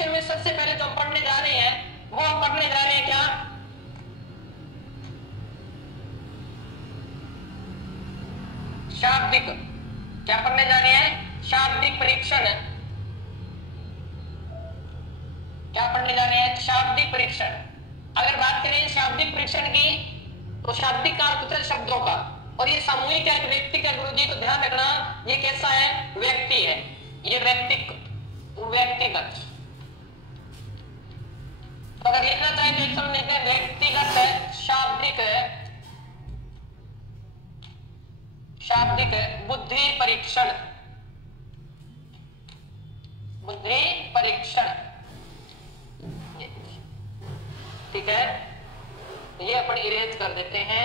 परीक्षण में सबसे पहले जो हम पढ़ने जा रहे हैं वो हम पढ़ने जा रहे हैं क्या, शाब्दिक। क्या पढ़ने जा रहे हैं, शाब्दिक परीक्षण। क्या पढ़ने जा रहे हैं, शाब्दिक परीक्षण। अगर बात करें शाब्दिक परीक्षण की तो शाब्दिक का अर्थ है शब्दों का, और ये सामूहिक है व्यक्ति का। गुरुजी तो ध्यान रखना, ये कैसा है, व्यक्ति है, ये व्यक्तिगत। तो अगर लिखना चाहे तो एक समझ लेते हैं, व्यक्तिगत है, शाब्दिक है, शाब्दिक है, बुद्धि परीक्षण, बुद्धि परीक्षण। ठीक है, ये अपन इरेज कर देते हैं,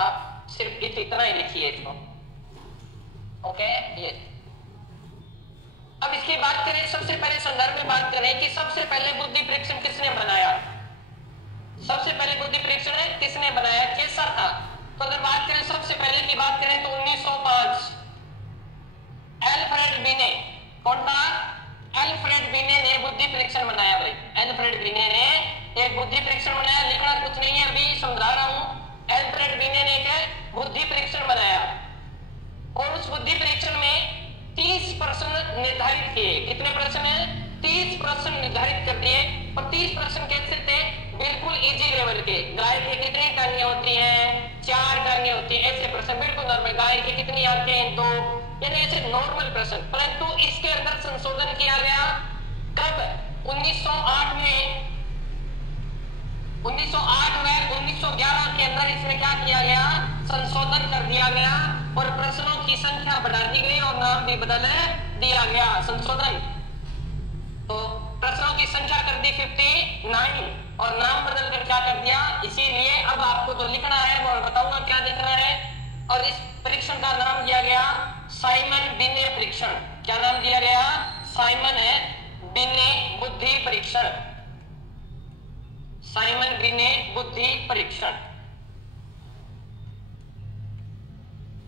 आप सिर्फ इतना ही लिखिए इसको। ओके, ये अब इसकी बात करें, सबसे पहले संदर्भ में बात करें कि सबसे पहले बुद्धि परीक्षण किसने बनाया। सबसे पहले बुद्धि परीक्षण किसने बनाया, कैसा था। तो अगर बात करें, सबसे पहले की बात करें तो 1905 एल्फ्रेड बिने, कौन था, एल्फ्रेड बिने ने बुद्धि परीक्षण बनाया। भाई एल्फ्रेड बिने ने एक बुद्धि परीक्षण बनाया, लिखना कुछ नहीं है, अभी समझा रहा हूं। एल्फ्रेड बिने ने एक बुद्धि परीक्षण बनाया और उस बुद्धि परीक्षण में 30 प्रश्न निर्धारित किए। कितने प्रश्न है, 30 प्रश्न निर्धारित कर दिए। और 30 प्रश्न कैसे थे, बिल्कुल इजी लेवल के। गाय की कितनी टांगें होती हैं, 4 टांगें होती हैं, ऐसे प्रश्न बिल्कुल नॉर्मल। गाय की कितनी आंखें, 2, यानी ऐसे नॉर्मल प्रश्न। परंतु इसके अंदर संशोधन किया गया कब, 1908 में। 1908 में 1911 के अंदर इसमें क्या किया गया, संशोधन कर दिया गया और प्रश्नों की संख्या बढ़ा दी गई और नाम भी बदल दिया गया। संशोधन, तो प्रश्नों की संख्या कर दी 59 और नाम बदल कर क्या कर दिया। इसीलिए अब आपको जो लिखना है वो बताऊंगा क्या लिखना है। और इस परीक्षण का नाम दिया गया साइमन बिने परीक्षण। क्या नाम दिया गया, साइमन बिने बुद्धि परीक्षण, साइमन बिने बुद्धि परीक्षण।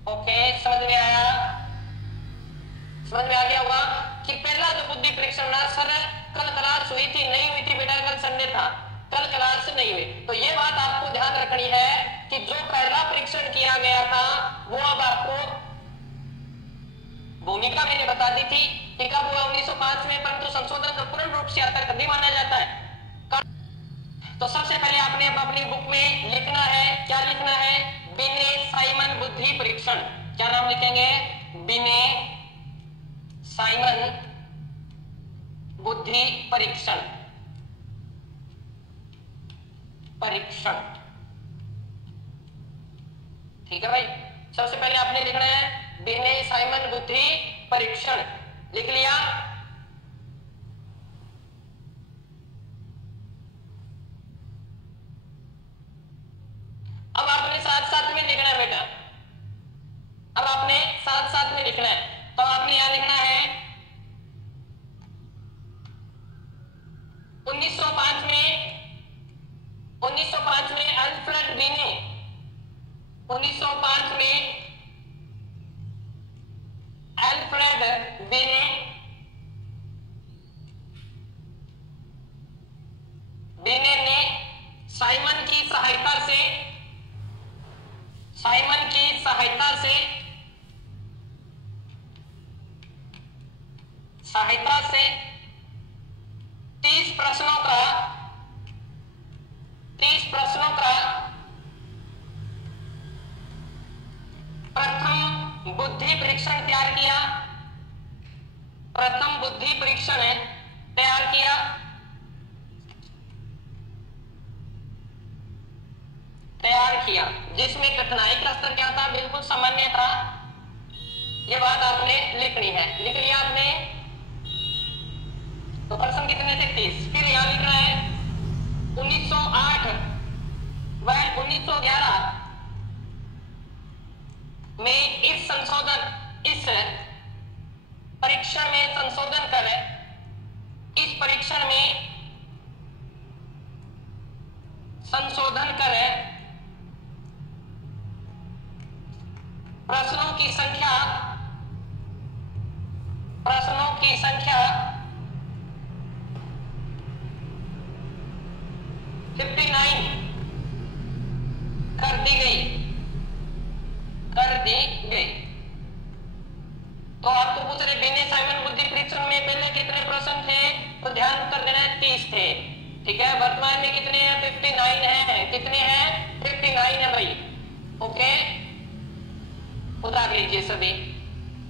ओके, समझ में आया, समझ में आ गया होगा कि पहला जो बुद्धि परीक्षण ना सर कल क्लास हुई थी, नहीं हुई थी बेटा, कल संडे था, कल क्लास नहीं हुई। तो ये बात आपको ध्यान रखनी है कि जो पहला परीक्षण किया गया था वो अब आपको भूमिका मैंने बता दी थी कि कब हुआ, 1905 में। परंतु संशोधन का पूर्ण रूप से आता कभी माना जाता है। तो सबसे पहले आपने अब अपनी बुक में लिखना है, क्या लिखना है, बिने साइमन बुद्धि परीक्षण। क्या नाम लिखेंगे, बिने साइमन बुद्धि परीक्षण, परीक्षण। ठीक है भाई, सबसे पहले आपने लिखना है बिने साइमन बुद्धि परीक्षण। लिख लिया, अब आपने साथ साथ में लिखना है बेटा, अब आपने साथ साथ में लिखना है। तो आपने यहां लिखना है 1905 में अल्फ्रेड बिने, 1905 में अल्फ्रेड बिने ने साइमन की सहायता से, साइमन की सहायता से 30 प्रश्नों का, 30 प्रश्नों का प्रथम बुद्धि परीक्षण तैयार किया, प्रथम बुद्धि परीक्षण तैयार किया। जिसमें कठिनाई का स्तर क्या था, बिल्कुल सामान्य था। ये बात आपने लिखनी है, लिख लिया आपने। तो प्रश्न कितने थे, 30। फिर यहां लिखना है 1908 व 1911 में इस संशोधन, इस परीक्षण में संशोधन कर, इस परीक्षण में संशोधन कर प्रश्नों की संख्या, प्रश्नों की संख्या ठीक है, वर्तमान में कितने हैं? 59 हैं। कितने हैं? 59 है भाई। ओके, उतार लीजिए सभी।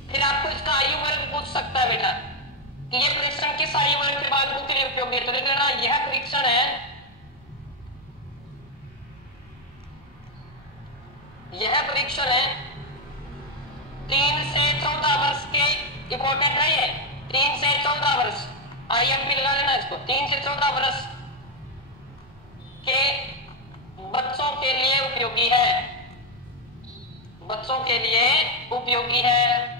फिर आपको इसका आयु वर्ग पूछ सकता है बेटा कि ये परीक्षण किस आयु वर्ग के बालकों के लिए उपयोगी है। तो देखना, यह परीक्षण है, यह परीक्षण है 3 से 14 वर्ष के। इंपॉर्टेंट है ये, 3 से 14 वर्ष। IMP लगा लेना इसको। 3 से 14 वर्ष के बच्चों के लिए उपयोगी है, बच्चों के लिए उपयोगी है।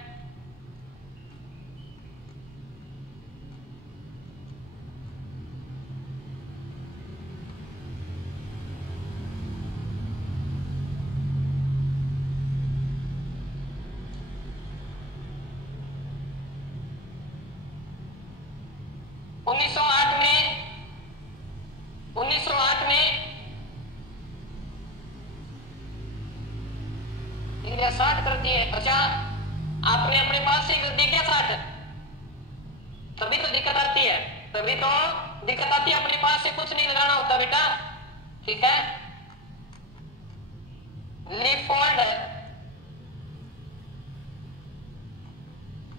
उन्नीस सौ आठ में 60 कर दिए। अच्छा, आपने अपने पास से कर दिए क्या 60? तभी तो दिक्कत आती है, तभी तो दिक्कत आती है। अपने पास से कुछ नहीं लगाना होता बेटा, ठीक है।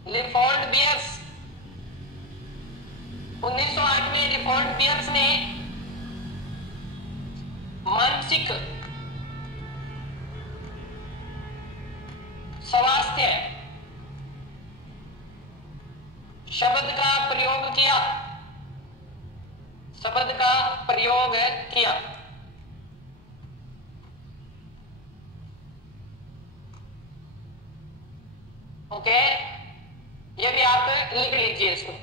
लिफोल्ड बियर्स, 1908 में लिफोल्ड बियर्स ने मानसिक स्वास्थ्य शब्द का प्रयोग किया, शब्द का प्रयोग किया। ओके, ये भी आप लिख लीजिए इसको।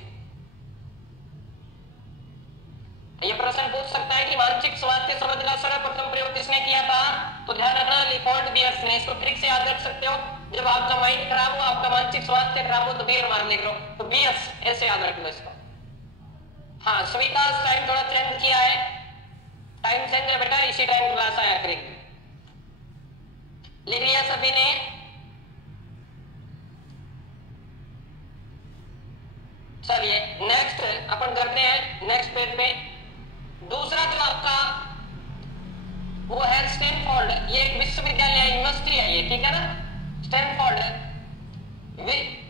ये प्रश्न पूछ सकता है कि मानसिक स्वास्थ्य शब्द का सर्वप्रथम प्रयोग किसने किया था? तो ध्यान रखना, लिफोल्ड बियर्स ने। इसको ट्रिक से याद रख सकते हो। जब आपका माइंड खराब हो, आपका मानसिक स्वास्थ्य खराब हो, तो बियर मार लिख लो, तो बियर्स ऐसे याद रख लो इसको। हाँ, सविता टाइम थोड़ा चेंज किया है, टाइम चेंज है बेटा, इसी टाइम क्लास आया करेगी। लिख लिया सभी ने? चलिए नेक्स्ट अपन करते हैं, नेक्स्ट पेज पे। दूसरा जो आपका वो है स्टैनफोर्ड। ये एक विश्वविद्यालय, यूनिवर्सिटी है ये, ठीक है ना। स्टैनफोर्ड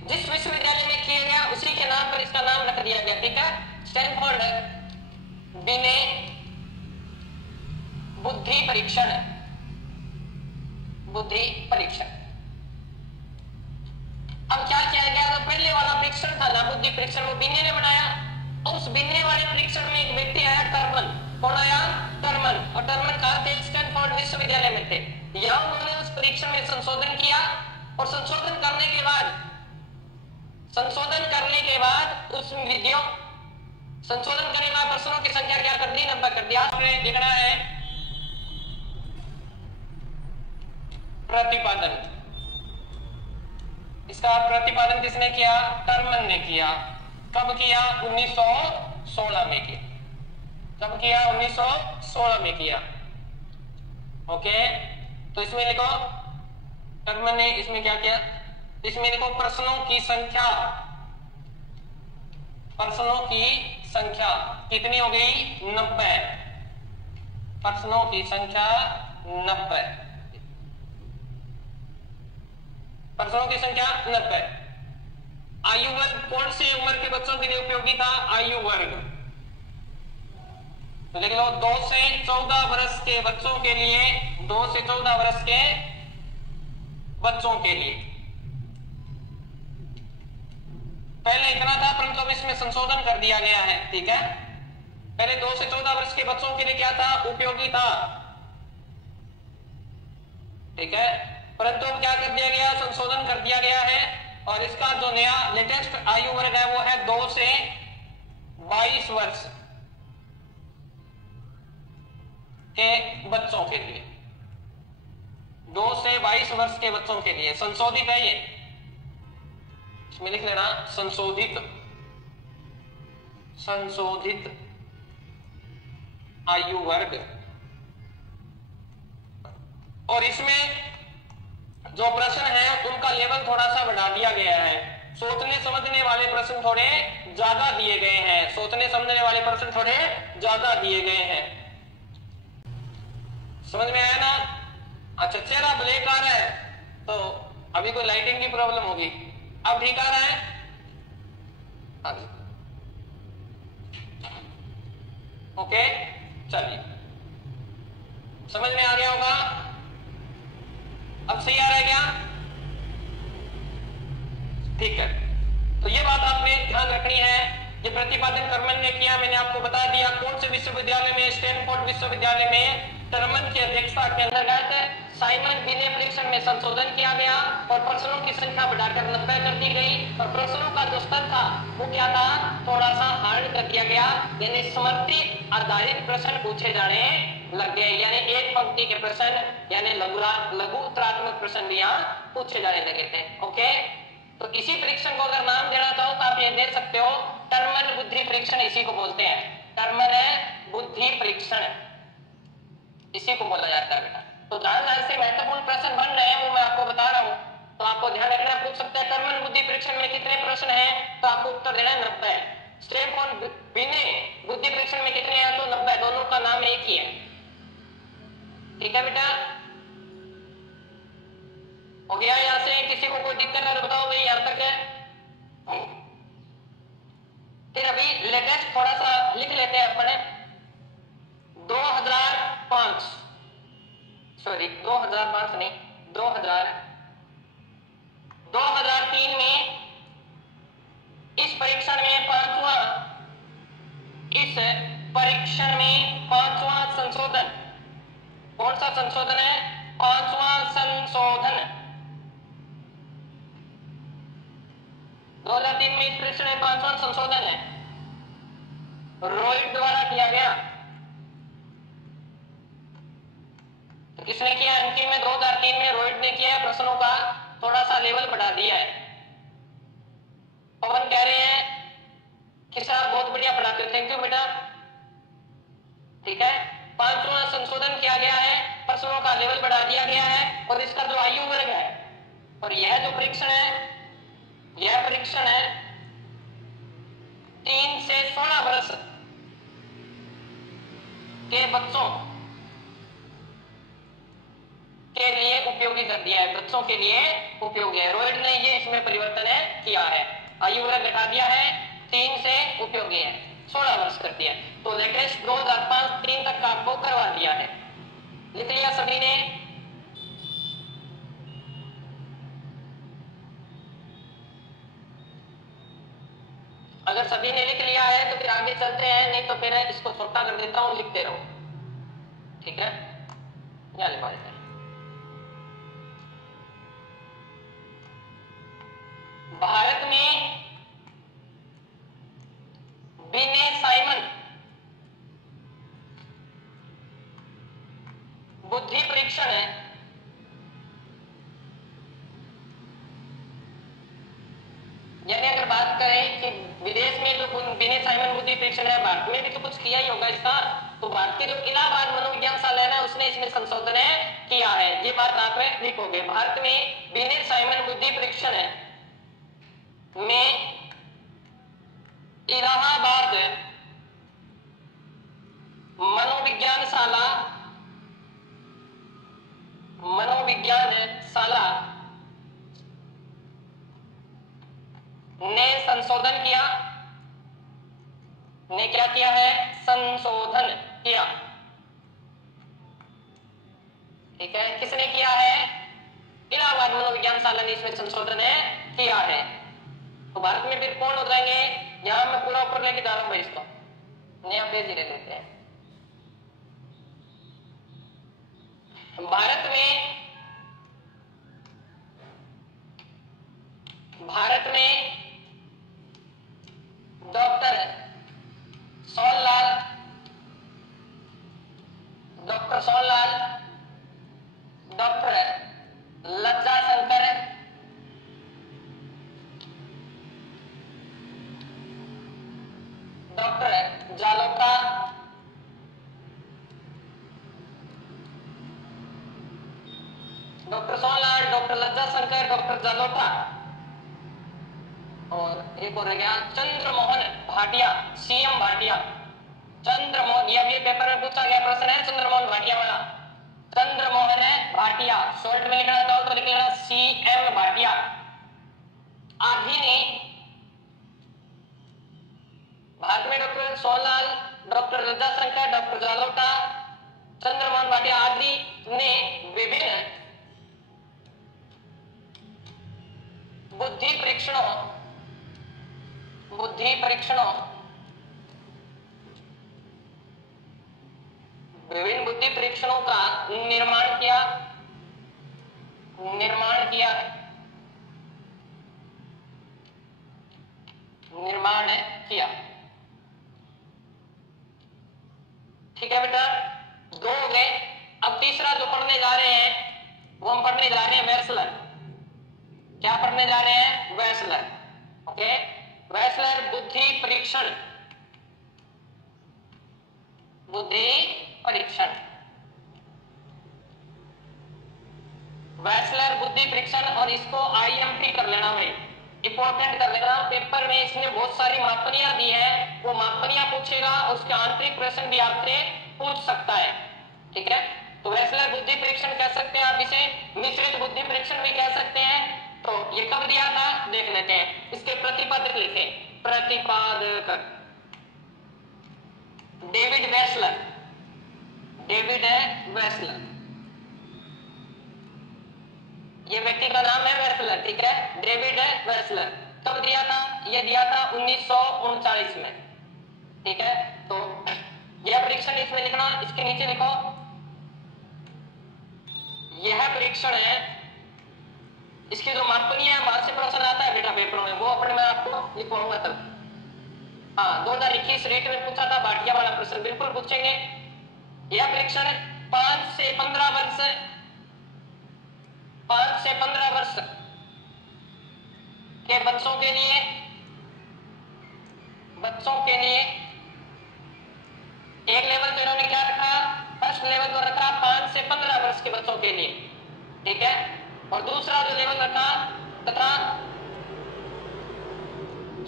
जिस विश्वविद्यालय में किया गया उसी के नाम पर इसका नाम रख दिया गया, ठीक है। स्टैनफोर्ड बिने बुद्धि परीक्षण, बुद्धि परीक्षण। अब क्या किया गया? तो पहले वाला परीक्षण था ना बुद्धि परीक्षण, वो बिने ने बनाया। और उस बिने वाले परीक्षण में एक व्यक्ति आया, टर्मन। कौन आया? टर्मन। और टर्मन कहाँ थे? स्टैनफोर्ड विश्वविद्यालय में थे। यहाँ उन्होंने उस परीक्षण में संशोधन किया, और संशोधन करने के बाद उस विधियों, संशोधन करने के बाद प्रश्नों की संख्या क्या कर दी? 90 कर दिया। आपने लिखना है प्रतिपादन। इसका प्रतिपादन किसने किया? टर्मन ने किया। कब किया? 1916 में किया। कब किया? 1916 में किया। ओके, तो इसमें लिखो टर्मन ने इसमें क्या किया? इसमें लिखो प्रश्नों की संख्या। प्रश्नों की संख्या कितनी हो गई? 90। प्रश्नों की संख्या 90। प्रश्नों की संख्या 90। आयु वर्ग कौन सी उम्र के बच्चों के लिए उपयोगी था? आयु वर्ग तो लिख लो 2 से 14 वर्ष के बच्चों के लिए, 2 से 14 वर्ष के बच्चों के लिए। पहले इतना था, परंतु अब इसमें संशोधन कर दिया गया है, ठीक है। पहले 2 से 14 वर्ष के बच्चों के लिए क्या था? उपयोगी था, ठीक है। परंतु अब क्या कर दिया गया? संशोधन कर दिया गया है, और इसका जो नया लेटेस्ट आयु वर्ग है वो है 2 से 22 वर्ष के बच्चों के लिए। 2 से 22 वर्ष के बच्चों के लिए संशोधित है ये। इसमें लिख लेना संशोधित, संशोधित आयु वर्ग। और इसमें जो प्रश्न है उनका लेवल थोड़ा सा बढ़ा दिया गया है। सोचने समझने वाले प्रश्न थोड़े ज्यादा दिए गए हैं, सोचने समझने वाले प्रश्न थोड़े ज्यादा दिए गए हैं। समझ में आया ना? अच्छा, चेहरा ब्लैक आ रहा है तो अभी कोई लाइटिंग की प्रॉब्लम होगी। अब ठीक आ रहा है? ओके, चलिए, समझ में आ गया होगा। अब सही आ रहा है क्या? ठीक है, तो ये बात आपने ध्यान रखनी है। ये प्रतिपादन टर्मन ने किया, मैंने आपको बता दिया। कौन से विश्वविद्यालय में? स्टैनफोर्ड विश्वविद्यालय में टर्मन की अध्यक्षता के अंतर्गत साइमन बिने परीक्षण में संशोधन किया गया और प्रश्नों की संख्या बढ़ाकर 90 कर दी गई और प्रश्नों का जो स्तर था वो क्या था? थोड़ा सा हार्ड कर दिया गया, यानी स्मृति आधारित प्रश्न पूछे जाने लग गए, यानी एक पंक्ति के प्रश्न यानी लघु उत्तरात्मक प्रश्न भी यहाँ पूछे जाने लगे थे। ओके, तो इसी परीक्षण को अगर नाम देना चाहो तो आप ये दे सकते हो टर्मन बुद्धि परीक्षण, इसी को बोलते हैं। टर्मन बुद्धि परीक्षण इसी को बोला जाता है बेटा। तो जहां से महत्वपूर्ण प्रश्न बन रहे हैं वो मैं आपको बता रहा हूं, तो आपको ध्यान रखना। पूछ सकते हैं टर्मन बुद्धि परीक्षण में कितने प्रश्न हैं, तो आपको उत्तर देना है 90। स्टैनफोर्ड बिने बुद्धि परीक्षण में कितने हैं, तो 90। दोनों का नाम एक ही है। ठीक है बेटा, हो गया? यहां से किसी को कोई दिक्कत है तो बताओ भाई, यहां तक है। फिर अभी लेटेस्ट थोड़ा सा लिख लेते हैं अपने। 2005 नहीं, 2003 में इस परीक्षण में पांचवा संशोधन। कौन सा संशोधन है? पांचवा संशोधन 2003 में इस परीक्षण में पांचवा संशोधन है, रॉयड द्वारा किया गया। तो किसने किया? अंतिम में 2003 में रॉयड ने किया है। प्रश्नों का थोड़ा सा लेवल बढ़ा दिया है। पवन कह रहे हैं कि सर बहुत बढ़िया पढ़ाते हो, थैंक यू बेटा। ठीक है, पांचवा संशोधन किया गया है, प्रश्नों का लेवल बढ़ा दिया गया है और इसका जो आयु वर्ग है, और यह जो परीक्षण है, यह परीक्षण है 3 से 16 वर्ष के बच्चों के लिए उपयोगी कर दिया है। बच्चों के लिए उपयोगी है। रॉयड ने ये इसमें परिवर्तन किया है, आयु वर्ग घटा दिया है, 3 से उपयोगी है, 16 वर्ष कर दिया। तो लेटेस्ट 2005-3 तक का आपको करवा दिया है। लिख लिया सभी ने? अगर सभी ने लिख लिया है तो फिर आगे चलते हैं, नहीं तो फिर इसको छोटा कर देता हूं, लिखते रहो। ठीक है, या लिखा देते हैं। भारत में बिने साइमन बुद्धि परीक्षण है, यानी अगर बात करें कि विदेश में जो बिने साइमन बुद्धि परीक्षण है, भारत में भी तो कुछ किया ही होगा इसका। तो भारत के जो इलाहाबाद मनोविज्ञान संस्थान है उसने इसमें संशोधन किया है, ये बात आप लिखोगे। भारत में बिने साइमन बुद्धि परीक्षण है में इलाहाबाद मनोविज्ञान शाला ने संशोधन किया। ने क्या किया है? संशोधन किया। ठीक है, किसने किया है? इलाहाबाद मनोविज्ञान शाला ने इसमें संशोधन किया है। तो भारत में फिर कौन हो जाएंगे? यहां मैं पूरा ऊपर लेके जा रहा हूं भाई, इसको नया पेज ले लेते हैं। भारत में doctor Sonlal, doctor Lajja Shankar, doctor Jaloka, doctor Sonlal, doctor Lajja Shankar, doctor Jaloka और एक और गया चंद्रमोहन भाटिया सीएम भाटिया। चंद्रमोहन, ये भी पेपर में पूछा गया प्रश्न है चंद्रमोहन भाटिया वाला। चंद्रमोहन भाटिया, शॉर्ट में लिखना चाहो तो लिख लेना सीएम भाटिया। आधी ने भारत में doctor Sonlal, doctor Rajashankar, doctor Jalota, Chandramohan Bhatia आदि ने विभिन्न बुद्धि परीक्षणों विभिन्न बुद्धि परीक्षणों का निर्माण किया ठीक है बेटा, दो हो गए। अब तीसरा जो पढ़ने जा रहे हैं वो हम पढ़ने जा रहे हैं वेसलर। क्या पढ़ने जा रहे हैं? वेसलर। ओके, वेसलर बुद्धि परीक्षण। वेसलर बुद्धि परीक्षण, और इसको आईएमपी कर लेना भाई, इंपॉर्टेंट कर लेना। पेपर में इसने बहुत सारी मापनियां दी है, वो मापनियां पूछेगा, उसके आंतरिक प्रश्न भी आपसे पूछ सकता है। ठीक है, तो वेसलर बुद्धि परीक्षण कह सकते हैं आप इसे, मिश्रित बुद्धि परीक्षण भी कह सकते हैं। तो ये कब दिया था देख लेते हैं। इसके प्रतिपादक लिखे, प्रतिपादक डेविड वेसलर। ये व्यक्ति का नाम है वेसलर। ठीक है, डेविड वेसलर। कब दिया था? ये दिया था 1939 में। ठीक है, तो यह परीक्षण इसमें लिखना, इसके नीचे लिखो यह परीक्षण है। इसकी जो मापनियां है वहां से प्रश्न आता है बेटा पेपरों में, वो अपने मैं आपको लिखवाऊंगा तब। हाँ, 2021 रीट में पूछा था भाटिया वाला प्रश्न, बिल्कुल पूछेंगे। यह परीक्षण 5 से 15 वर्ष के बच्चों के लिए एक लेवल तो इन्होंने क्या रखा, फर्स्ट लेवल तो रखा 5 से 15 वर्ष के बच्चों के लिए। ठीक है, और दूसरा जो लेवल रखा तथा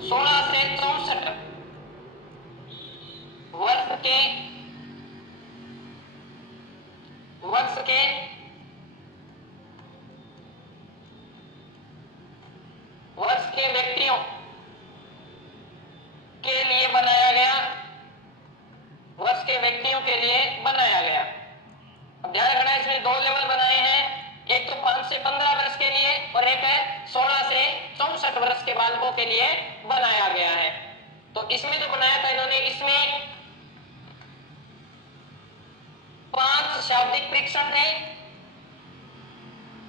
16 से 64 वर्ष के व्यक्तियों के लिए बनाया गया। अब ध्यान रखना, इसमें दो लेवल बनाए हैं, एक तो 5 से 15 वर्ष के लिए और एक है 16 से 64 वर्ष के बालकों के लिए बनाया गया है। तो इसमें जो बनाया था इन्होंने, इसमें 5 शाब्दिक परीक्षण थे,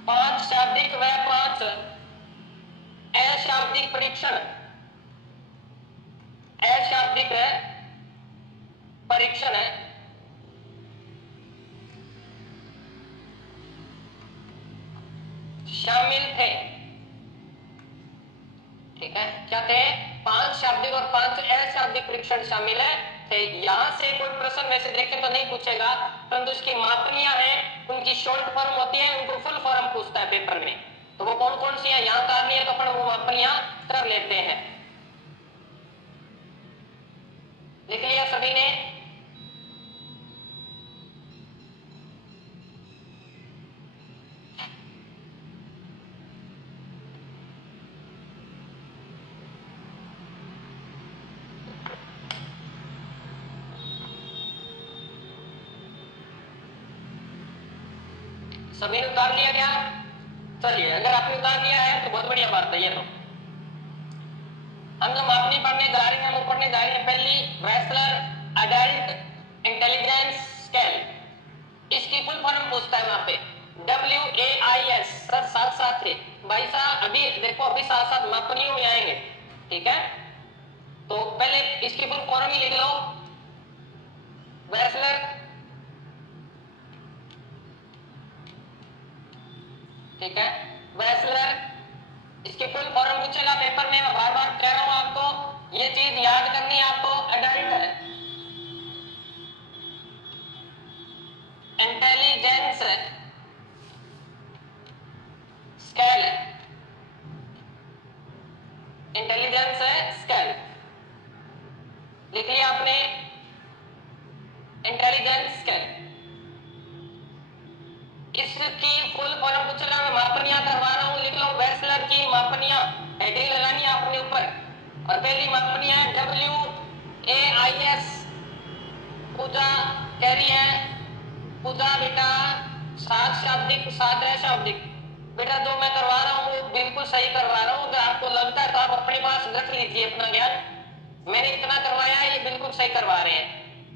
5 शाब्दिक व 5 अशाब्दिक परीक्षण शामिल थे। ठीक है, क्या थे? 5 शाब्दिक और 5 अशाब्दिक परीक्षण शामिल थे। यहां से कोई प्रश्न वैसे देखें तो नहीं पूछेगा, परंतु उसकी मापनियां हैं, उनकी शॉर्ट फॉर्म होती है, उनको फुल फॉर्म पूछता है पेपर में। तो वो कौन कौन सी है यहां करनी है तो अपन वो मापनियां कर लेते हैं। लिख लिया सभी ने? सभी ने उतार लिया क्या? चलिए, अगर आपने उतार लिया है तो बहुत बढ़िया बात है। ये तो हम जो मापनी पढ़ने जा रहे हैं वो पढ़ने जा रहे हैं पहली वेसलर अडल्ट इंटेलिजेंस स्केल। इसकी फुल फॉर्म पूछता है वहां पे, WAIS। सर साथ साथ थे भाई साहब, अभी देखो, अभी साथ साथ मापनियों में आएंगे। ठीक है, तो पहले इसकी फुल फॉर्म ही लिख लो, वेसलर। ठीक है, वेसलर, इसकी फुल फॉर्म पूछेगा पेपर में। मैं बार बार कह रहा हूं आपको, ये चीज याद करनी है आपको। Adult intelligence scale, intelligence scale. लिख लिया आपने इंटेलिजेंस स्केल। इसकी फुल फॉर्म पूछ रहा मैं मापनियां करवा रहा हूं, लिख लो वेसलर की मापनियां, हेडिंग लगानी है अपने ऊपर। और पहली मापनियां WAIS। पूजा कह रही है, पूजा बेटा 7 शाब्दिक 7 है शाब्दिक। बेटा जो मैं करवा रहा हूँ वो बिल्कुल सही करवा रहा हूँ, अगर आपको लगता है तो आप अपने पास रख लीजिए अपना ज्ञान। मैंने इतना करवाया है, ये बिल्कुल सही करवा रहे हैं।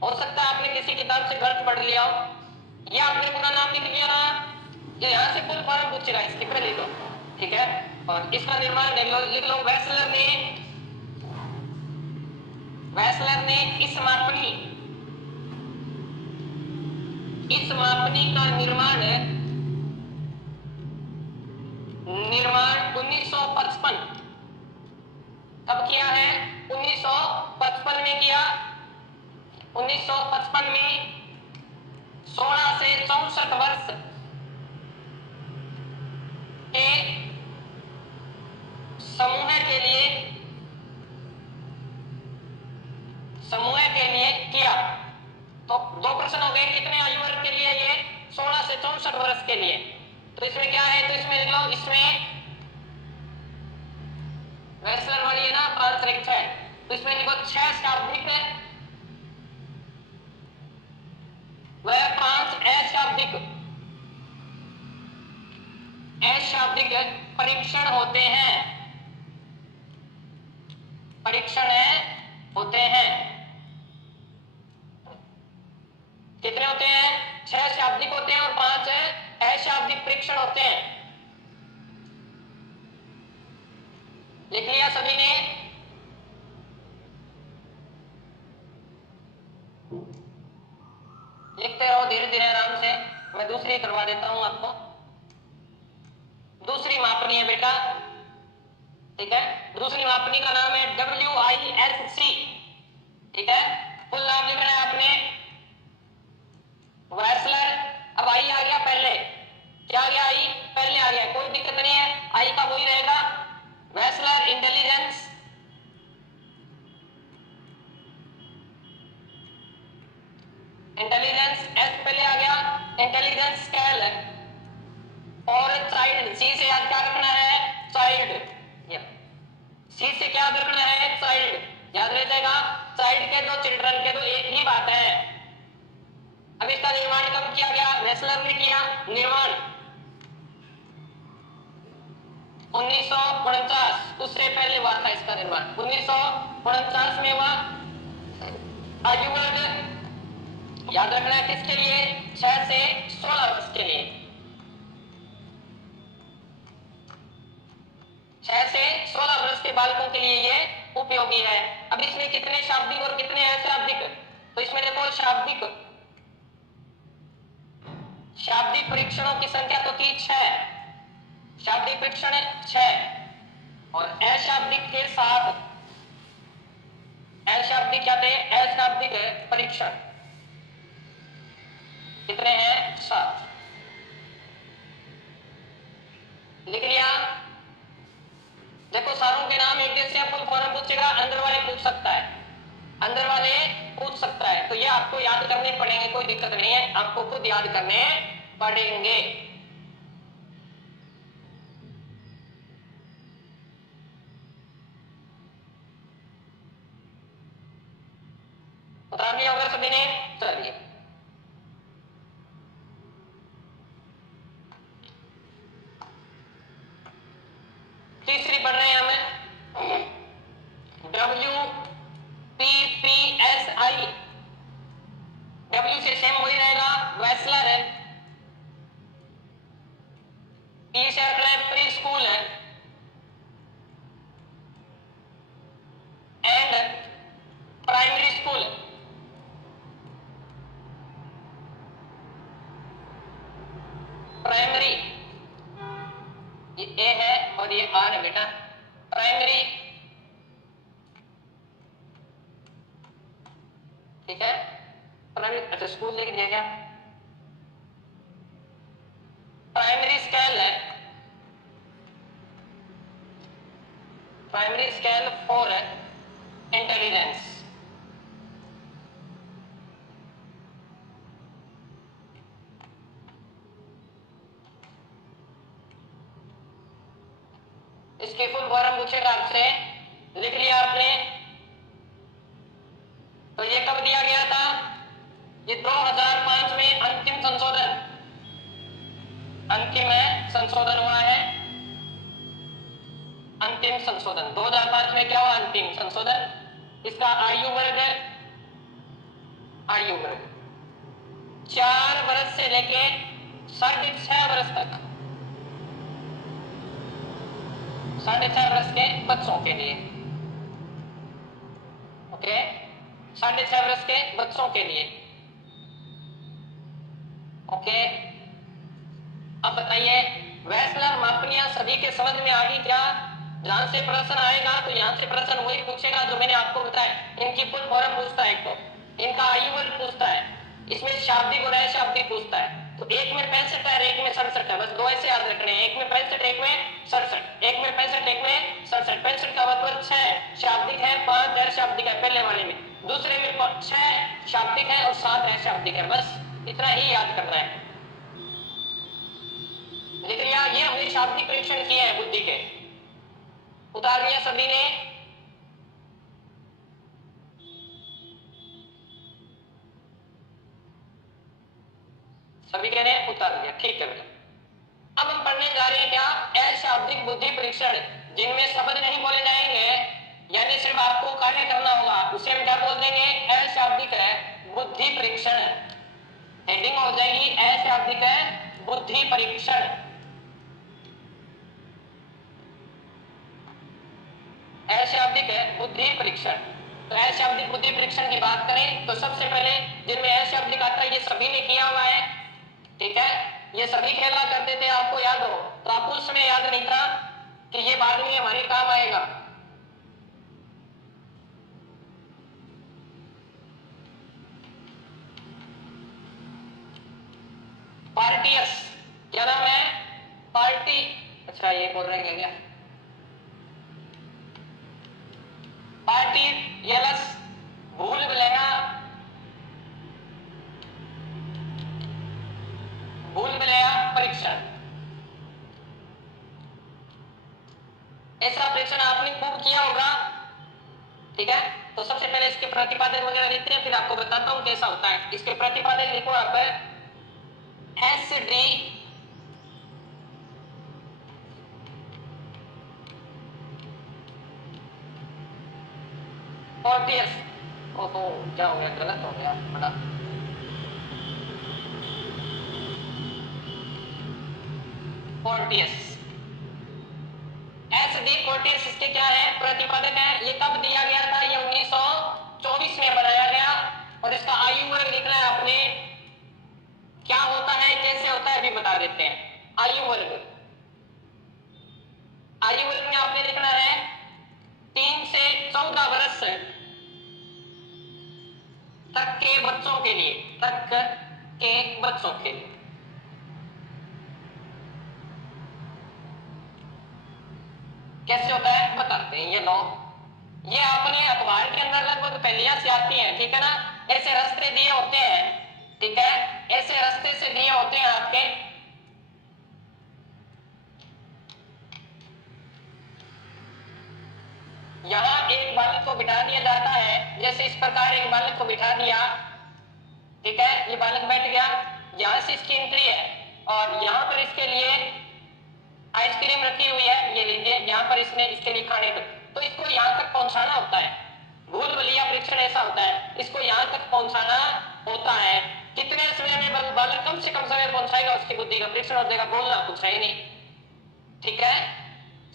हो सकता है आपने किसी किताब से गलत पढ़ लिया हो, ये आपने पूरा नाम लिख लिया ना, ये यहाँ से फुल फॉर्म पूछ रहा है, इसके पे लिख लो, ठीक है। और इसका निर्माण लिख लो वेसलर ने इस मापनी का निर्माण 1955 कब किया है? 1955 में किया। 1955 में 16 से 64 वर्ष के समूह के लिए किया। तो दो प्रश्न हो गए, कितने आयु वर्ग के लिए? ये 16 से 64 वर्ष के लिए। तो इसमें क्या है? तो इसमें लिख लो, इसमें वेसलर वाली है ना 5 रिक्त है, तो इसमें लिखो 6 शाब्दिक व 5 अशाब्दिक परीक्षण होते हैं। कितने होते हैं? 6 शाब्दिक होते हैं और 5 अशाब्दिक परीक्षण होते हैं। लिख लिया सभी ने? लिखते रहो धीरे धीरे आराम से, मैं दूसरी करवा देता हूं आपको। दूसरी मापनी है बेटा, ठीक है। दूसरी मापनी का नाम है WISC, ठीक है। फुल नाम लिखना है आपने वेसलर। अब आई आ गया पहले, क्या आ गया? आई पहले आ गया, कोई दिक्कत नहीं है, आई का वही रहेगा। वेसलर इंटेलिजेंस एस पहले आ गया। इंटेलिजेंस स्केल और चाइल्ड, सी से याद क्या रखना है? चाइल्ड। सी से क्या याद रखना है? चाइल्ड। याद रह जाएगा, चाइल्ड के दो, चिल्ड्रन के दो, एक ही बात है। अब इसका निर्माण कब किया गया? वेसलर ने किया निर्माण 1949, उससे पहले हुआ था इसका निर्माण। 1949 में हुआ। आयु वर्ग याद रखना है किसके लिए? 6 से 16 वर्ष के लिए। 6 से 16 वर्ष के बालकों के लिए ये उपयोगी है। अब इसमें कितने शाब्दिक और कितने अशाब्दिक? तो इसमें देखो शाब्दिक परीक्षणों की संख्या तो थी 6, शाब्दिक परीक्षण 6 और अशाब्दिक के साथ अशाब्दिक क्या थे? अशाब्दिक परीक्षण कितने हैं? 7। लिख लिया? देखो सारों के नाम एक जैसे फुल फॉर्म पूछेगा, अंदर वाले पूछ सकता है, तो ये आपको याद करने पड़ेंगे, कोई दिक्कत नहीं है, आपको खुद याद करने पड़ेंगे। बता दिया होगा सभी ने? चलिए तीसरी पढ़ रहे हैं हमें WPPSI। W से सेम वही रहेगा, वेसलर है। P से रखना है प्री स्कूल है, एंड प्राइमरी स्कूल। प्राइमरी ये ए है और ये आर है बेटा। प्राइमरी, ठीक है। प्राइमरी, अच्छा स्कूल लिख दिया क्या? प्राइमरी स्केल है, प्राइमरी स्केल 4 है इंटेलिजेंस, इसकी फुल फॉर्म पूछेगा आपसे, लिख लिया आपने। तो ये कब दिया गया था? ये 2005 में अंतिम संशोधन, अंतिम है संशोधन हुआ है। अंतिम संशोधन 2005 में क्या हुआ? अंतिम संशोधन। इसका आयु वर्ग 4 वर्ष से लेके 6.5 वर्ष तक, 6.5 वर्ष के बच्चों के लिए। ओके, 6.5 वर्ष के बच्चों के लिए। ओके, अब बताइए वैसलर मापनियां सभी के समझ में आ गई क्या? जहां से प्रश्न आएगा तो यहां से प्रश्न वही पूछेगा जो मैंने आपको बताया। इनकी फुल फॉर्म पूछता है, एक तो इनका आयु वर्ग पूछता है, इसमें शाब्दिक और अशाब्दिक पूछता है। तो एक में 65 है, एक में 67 है, बस दो ऐसे याद रखने हैं, एक में 65, एक में 67, एक में 65, एक में 67। 65 का मतलब 6 शाब्दिक है, 5 अशाब्दिक है पहले वाले में, दूसरे में 6 शाब्दिक है और 7 अशाब्दिक है। बस इतना ही याद करना है। लिख लिया? ये हमने शाब्दिक परीक्षण किया है बुद्धि के, उतार लिया सभी ने? सभी कह रहे हैं उतार लिया, ठीक है बेटा। अब हम पढ़ने जा रहे हैं क्या? अशाब्दिक बुद्धि परीक्षण, जिनमें शब्द नहीं बोले जाएंगे, यानी सिर्फ आपको कार्य करना होगा, उसे हम क्या बोल देंगे? अशाब्दिक है बुद्धि परीक्षण। हेडिंग हो जाएगी अशाब्दिक है बुद्धि परीक्षण। अशाब्दिक है बुद्धि परीक्षण। तो अशाब्दिक बुद्धि परीक्षण की बात करें तो सबसे पहले जिनमें अशाब्दिक आता है ये सभी ने किया हुआ है, ठीक है? ये सभी खेला करते थे, आपको याद हो, तो आपको उस समय याद नहीं था कि ये बाद में हमारे काम आएगा। पार्टियस, क्या नाम है? पार्टी, अच्छा ये बोल रहे हैं क्या? पार्टी यलस, भूल भुलैया, भूल भुलैया परीक्षण। ऐसा परीक्षण आपने खूब किया होगा, ठीक है? तो सबसे पहले इसके प्रतिपादन वगैरह लिखते हैं, फिर आपको बताता हूं कैसा होता है। इसके प्रतिपादन लिखो आप, SD Porteous, ओहो क्या हो गया, गलत हो गया बड़ा। पोर्टियस, SD पोर्टियस इसके क्या है? प्रतिपादन है। ये कब दिया गया था? ये 1924 में बनाया गया। और इसका आयु वर्ग लिखना है आपने। क्या होता है, कैसे होता है, अभी बता देते हैं। आयु वर्ग, आयु वर्ग में आपने लिखना है 3 से 14 वर्ष तक के बच्चों के लिए, तक के बच्चों के लिए। कैसे होता है बताते हैं। ये लो, ये आपने अखबार के अंदर लगभग पहलियां से आती है, ठीक है ना? ऐसे रास्ते दिए होते हैं, ठीक है? ऐसे रास्ते से दिए होते हैं आपके। यहां एक बालक को बिठा दिया जाता है, जैसे इस प्रकार एक बालक को बिठा दिया, ठीक है? ये बालक बैठ गया, यहां से इसकी एंट्री है और यहां पर इसके लिए आइसक्रीम रखी हुई है, ये लीजिए। यहां पर इसने इसके लिए खाने को, तो इसको यहां तक पहुंचाना होता है। भूल भुलैया परीक्षण ऐसा होता है, इसको यहां तक पहुंचाना होता है। कितने समय में बालक कम से कम समय पहुंचाएगा, उसकी बुद्धि का परीक्षण हो जाएगा। बोलना कुछ है ही नहीं, ठीक है?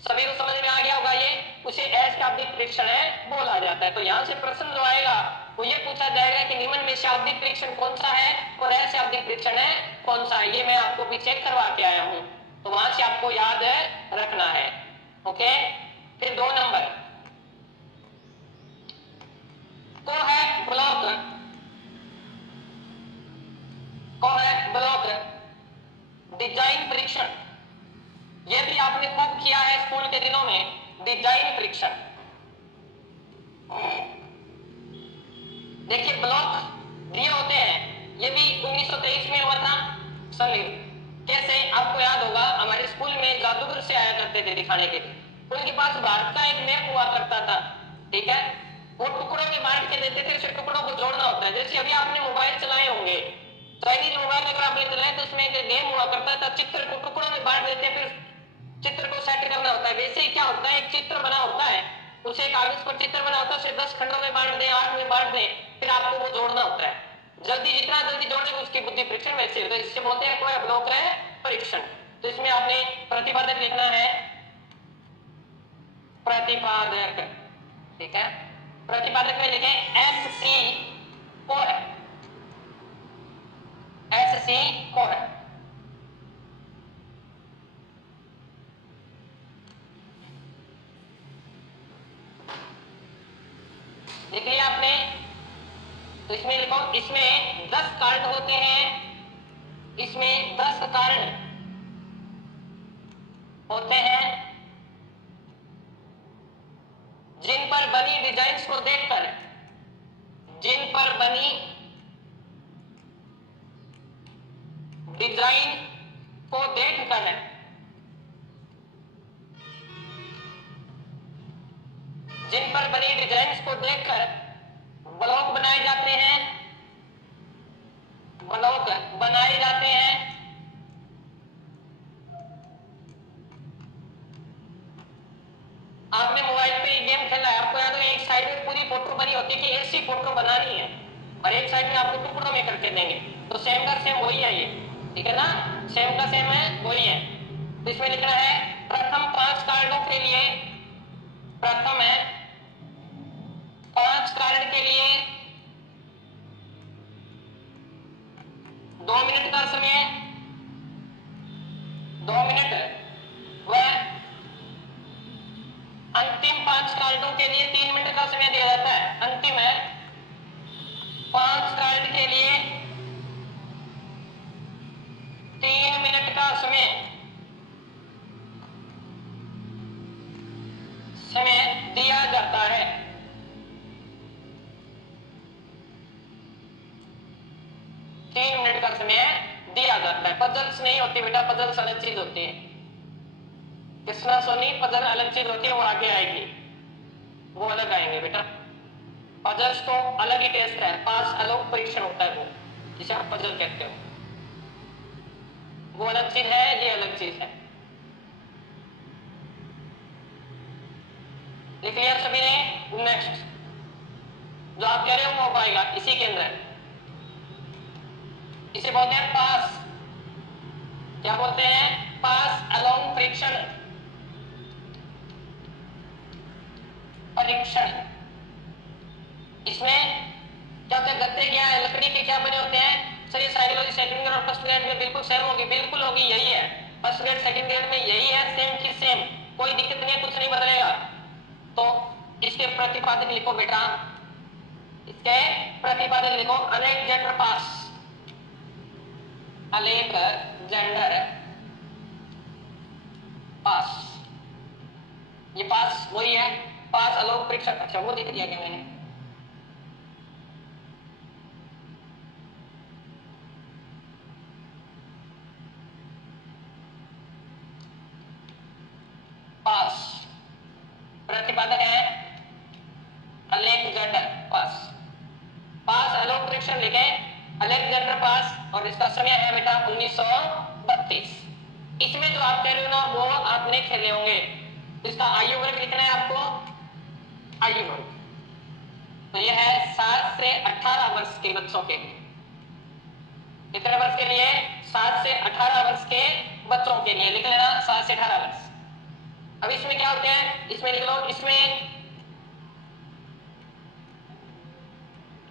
सभी को समझ में आ गया होगा। ये उसे अशाब्दिक परीक्षण है बोला जाता है। तो यहां से प्रश्न जो आएगा वो ये पूछा जाएगा कि निम्न में शाब्दिक परीक्षण कौन सा है और अशाब्दिक परीक्षण है कौन सा है। ये मैं आपको पीछे करवा के आया हूं, तो वहां से आपको याद रखना है। ओके, फिर 2 नंबर को है ब्लॉक, को है ब्लॉक डिजाइन परीक्षण। यह भी आपने खूब किया है स्कूल के दिनों में, डिजाइन परीक्षण। देखिए ब्लॉक दिए होते हैं, ये भी 1923 में हुआ था। सलीम कैसे, आपको याद होगा हमारे स्कूल में जादूगर से आया करते थे दिखाने के लिए, उनके पास भारत का एक मैप हुआ करता था, ठीक है, वो टुकड़ों में बांट के देते थे, उसे टुकड़ों को जोड़ना होता है। जैसे अभी आपने मोबाइल चलाए होंगे, चाइनीज मोबाइल अगर आपने चलाए तो उसमें एक गेम हुआ करता था, चित्र को टुकड़ों में बांट देते हैं, फिर चित्र को सेट करना होता है। वैसे ही क्या होता है, एक चित्र बना होता है, उसे कागज पर चित्र बना होता है, उसे 10 खंडों में बांट दें, 8 में बांट दें, फिर आपको वो जोड़ना होता है। जल्दी, जितना जल्दी जोड़ेंगे उसकी बुद्धि परीक्षण वैसे होता है। इससे बोलते हैं कोई अवलोकन परीक्षण। तो इसमें आपने प्रतिपादक लिखना है, प्रतिपादक, ठीक है। प्रतिपादक में लिखें एस सी को है, एस सी को है। लिख लिया आपने? तो इसमें लिखो, इसमें 10 कारण होते हैं, इसमें 10 कारण होते हैं जिन पर बनी डिजाइन्स को देखकर, जिन पर बनी डिजाइन को देखकर जिन पर बनी डिजाइन्स को देखकर ब्लॉक बनाए जाते हैं, ब्लॉक बनाए जाते हैं। आपने मोबाइल पे गेम खेला है, आपको याद है एक साइड में पूरी फोटो बनी होती है कि ऐसी फोटो बनानी है, और एक साइड में आपको टुकड़ों में करके देंगे। तो सेम का सेम वही है ये, ठीक है ना, सेम का सेम है वही है। तो इसमें लिखना है प्रथम 5 कारणों के लिए, प्रथम है 5 कारण के लिए 2 मिनट का समय, 2 मिनट, व अंतिम 5 कारणों के लिए 3 मिनट का समय दिया जाता है। अंतिम है 5 कारण के लिए 3 मिनट का समय दिया जाता है। तीन मिनट का समय दिया जाता है। पजल्स नहीं होती बेटा, पजल्स अलग चीज होती है। कृष्णा सोनी पजल अलग चीज होती है, वो आगे आएगी, वो अलग आएंगे बेटा। पजल्स तो अलग ही टेस्ट है, पास अलग परीक्षण होता है, वो जिसे आप पजल कहते हो, वो अलग चीज है, ये अलग चीज है। लिख लिया सभी ने? नेक्स्ट जो आप कह रहे हो वो हो पाएगा इसी के अंदर, इसे बोलते हैं पास। क्या बोलते हैं? पास अलोंग फ्रिक्शन, परीक्षण। इसमें क्या होता है, गत्ते क्या है, लकड़ी के क्या बने होते हैं। सर ये साइकोलॉजी सेकंड ग्रेड और फर्स्ट ग्रेड में बिल्कुल सेम होगी, बिल्कुल होगी, यही है। फर्स्ट ग्रेड सेकंड ग्रेड में यही है, सेम की सेम, कोई दिक्कत नहीं है, कुछ नहीं बदलेगा। तो इसके प्रतिपादक लिखो बेटा, इसके प्रतिपादक लिखो अलेक्जेंडर पास, अलेक्जेंडर पास। ये पास वही है, पास अलोक परीक्षण। अच्छा वो लिख दिया गया मैंने, पास प्रतिपादक है अलेक्जेंडर पास। पास अलोक परीक्षण लिखे अलेक्जेंडर पास, और इसका समय है बेटा 1932। इसमें जो आप कह रहे हो ना वो आपने खेले होंगे। इसका आयु वर्ग लिखना है आपको, आयु वर्ग। तो यह है 7 से 18 वर्ष के बच्चों के लिए। कितने वर्ष के लिए? 7 से 18 वर्ष के बच्चों के लिए लिख लेना, 7 से 18 वर्ष। अब इसमें क्या होते हैं, इसमें लिख लो, इसमें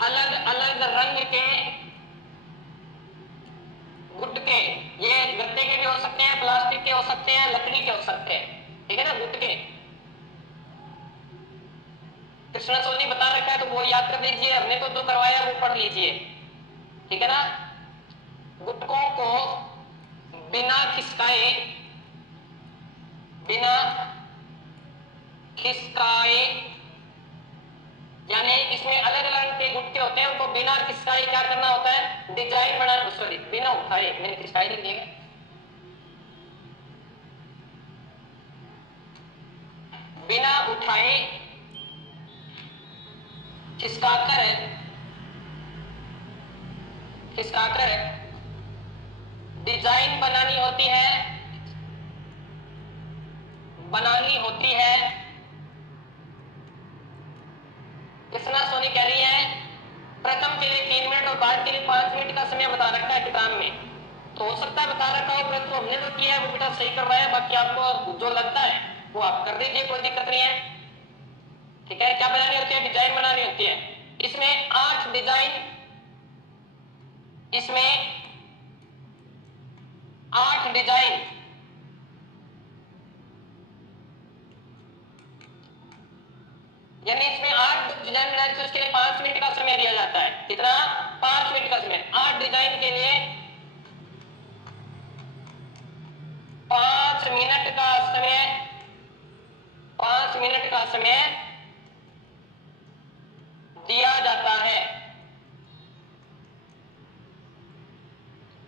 अलग अलग रंग के गुटके, ये गत्ते के भी हो सकते हैं, प्लास्टिक के हो सकते हैं, लकड़ी के हो सकते हैं, ठीक है ना, गुटके। कृष्णा सोनी बता रखा है तो वो याद कर लीजिए, हमने तो जो करवाया वो पढ़ लीजिए, ठीक है ना। गुटकों को बिना खिसकाए, बिना खिसकाए, यानी इसमें अलग अलग के गुटके होते हैं, उनको बिना खिसकाए क्या करना होता है, डिजाइन बनाना, सॉरी बिना उठाए, मैंने खिसकाए लिख दिया, बिना उठाए खिसकाकर डिजाइन बनानी होती है। कृष्णा सोनी कह रही है प्रथम के लिए 3 मिनट और बाद के लिए 5 मिनट का समय बता रखा है किताब में, तो हो सकता है बता रखा हो, परंतु हमने जो किया है वो बेटा सही कर रहा है। बाकी आपको जो लगता है वो आप कर दीजिए, कोई दिक्कत नहीं है। ठीक है, क्या बनानी होती है? डिजाइन बनानी होती है। इसमें 8 डिजाइन यानी इसमें 8 डिजाइन बनाए तो इसके लिए 5 मिनट का समय दिया जाता है। कितना? 5 मिनट का समय। 8 डिजाइन के लिए 5 मिनट का समय दिया जाता है।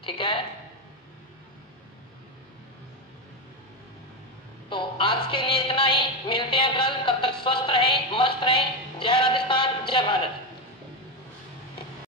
ठीक है, तो आज के लिए इतना ही। मिलते हैं कल, तब तक स्वस्थ रहें, मस्त रहें। जय राजस्थान, जय भारत।